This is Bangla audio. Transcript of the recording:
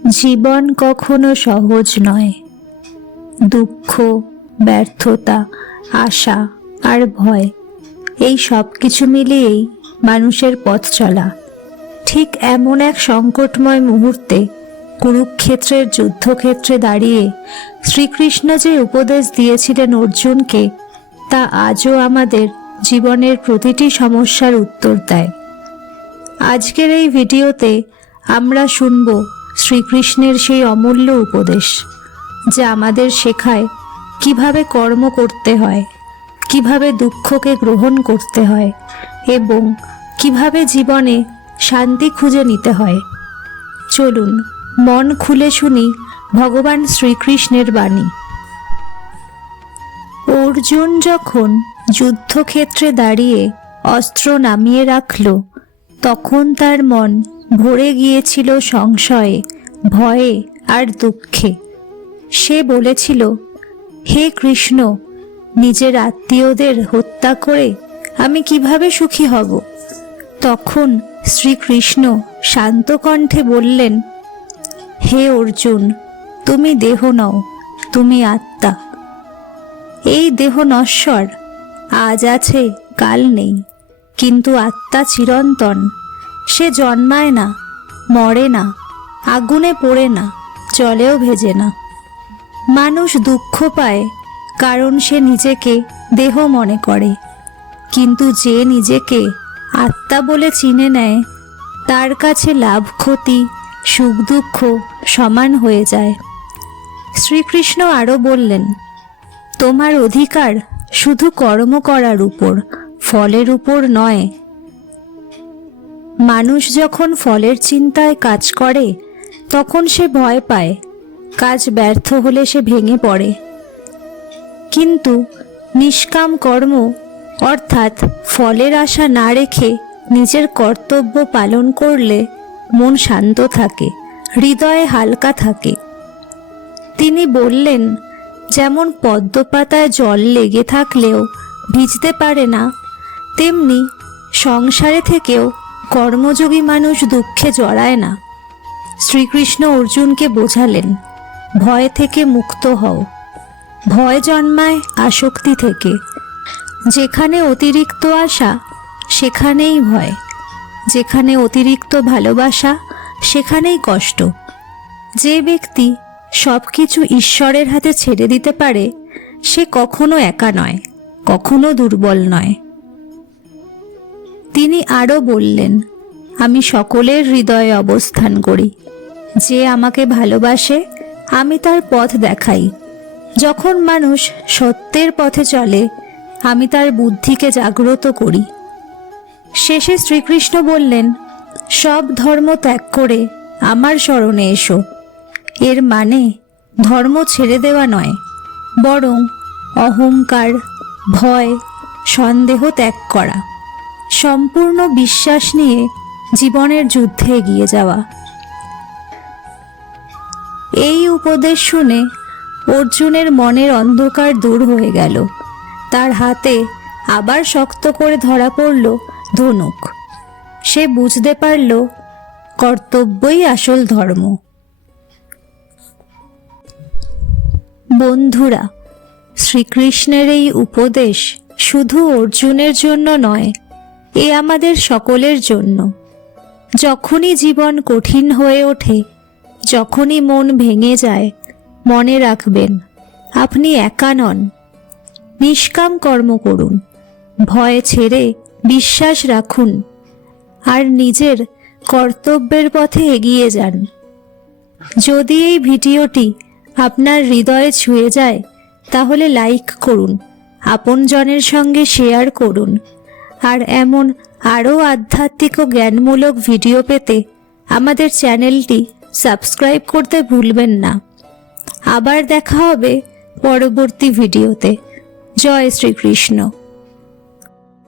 জীবন কখনো সহজ নয়। দুঃখ, ব্যর্থতা, আশা আর ভয়, এই সব কিছু মিলিয়েই মানুষের পথ চলা। ঠিক এমন এক সংকটময় মুহূর্তে কুরুক্ষেত্রের যুদ্ধক্ষেত্রে দাঁড়িয়ে শ্রীকৃষ্ণ যে উপদেশ দিয়েছিলেন অর্জুনকে, তা আজও আমাদের জীবনের প্রতিটি সমস্যার উত্তর দেয়। আজকের এই ভিডিওতে আমরা শুনব শ্রীকৃষ্ণের সেই অমূল্য উপদেশ, যা আমাদের শেখায় কিভাবে কর্ম করতে হয়, কিভাবে দুঃখকে গ্রহণ করতে হয় এবং কিভাবে জীবনে শান্তি খুঁজে নিতে হয়। চলুন মন খুলে শুনি ভগবান শ্রীকৃষ্ণের বাণী। অর্জুন যখন যুদ্ধক্ষেত্রে দাঁড়িয়ে অস্ত্র নামিয়ে রাখল, তখন তার মন ভরে গিয়েছিল সংশয়ে, ভয়ে আর দুঃখে। সে বলেছিল, হে কৃষ্ণ, নিজের আত্মীয়দের হত্যা করে আমি কিভাবে সুখী হব? তখন শ্রীকৃষ্ণ শান্ত কণ্ঠে বললেন, হে অর্জুন, তুমি দেহ নও, তুমি আত্মা। এই দেহ নশ্বর, আজ আছে কাল নেই, কিন্তু আত্মা চিরন্তন। সে জন্মায় না, মরে না, আগুনে পোড়ে না, জলেও ভেজে না। মানুষ দুঃখ পায় কারণ সে নিজেকে দেহ মনে করে, কিন্তু যে নিজেকে আত্মা বলে চিনে নেয়, তার কাছে লাভ ক্ষতি, সুখ দুঃখ সমান হয়ে যায়। শ্রীকৃষ্ণ আরও বললেন, তোমার অধিকার শুধু কর্ম করার উপর, ফলের উপর নয়। মানুষ যখন ফলের চিন্তায় কাজ করে, তখন সে ভয় পায়, কাজ ব্যর্থ হলে সে ভেঙে পড়ে। কিন্তু নিষ্কাম কর্ম, অর্থাৎ ফলের আশা না রেখে নিজের কর্তব্য পালন করলে মন শান্ত থাকে, হৃদয়ে হালকা থাকে। তিনি বললেন, যেমন পদ্মপাতায় জল লেগে থাকলেও ভিজতে পারে না, তেমনি সংসারে থেকেও কর্মযোগী মানুষ দুঃখে জড়ায় না। শ্রীকৃষ্ণ অর্জুনকে বোঝালেন, ভয় থেকে মুক্ত হও। ভয় জন্মায় আসক্তি থেকে। যেখানে অতিরিক্ত আশা, সেখানেই ভয়। যেখানে অতিরিক্ত ভালোবাসা, সেখানেই কষ্ট। যে ব্যক্তি সব কিছু ঈশ্বরের হাতে ছেড়ে দিতে পারে, সে কখনো একা নয়, কখনো দুর্বল নয়। তিনি আরও বললেন, আমি সকলের হৃদয়ে অবস্থান করি। যে আমাকে ভালোবাসে, আমি তার পথ দেখাই। যখন মানুষ সত্যের পথে চলে, আমি তার বুদ্ধিকে জাগ্রত করি। শেষে শ্রীকৃষ্ণ বললেন, সব ধর্ম ত্যাগ করে আমার শরণে এসো। এর মানে ধর্ম ছেড়ে দেওয়া নয়, বরং অহংকার, ভয়, সন্দেহ ত্যাগ করা, সম্পূর্ণ বিশ্বাস নিয়ে জীবনের যুদ্ধে এগিয়ে যাওয়া। এই উপদেশ শুনে অর্জুনের মনের অন্ধকার দূর হয়ে গেল। তার হাতে আবার শক্ত করে ধরা পড়ল ধনুক। সে বুঝতে পারল, কর্তব্যই আসল ধর্ম। বন্ধুরা, শ্রীকৃষ্ণের এই উপদেশ শুধু অর্জুনের জন্য নয়, এ আমাদের সকলের জন্য। যখনই জীবন কঠিন হয়ে ওঠে, যখনই মন ভেঙে যায়, মনে রাখবেন, আপনি একা নন। নিষ্কাম কর্ম করুন, ভয় ছেড়ে বিশ্বাস রাখুন, আর নিজের কর্তব্যের পথে এগিয়ে যান। যদি এই ভিডিওটি আপনার হৃদয়ে ছুঁয়ে যায়, তাহলে লাইক করুন, আপনজনের সঙ্গে শেয়ার করুন। আর এমন আরও আধ্যাত্মিক ও জ্ঞানমূলক ভিডিও পেতে আমাদের চ্যানেলটি সাবস্ক্রাইব করতে ভুলবেন না। আবার দেখা হবে পরবর্তী ভিডিওতে। জয় শ্রীকৃষ্ণ।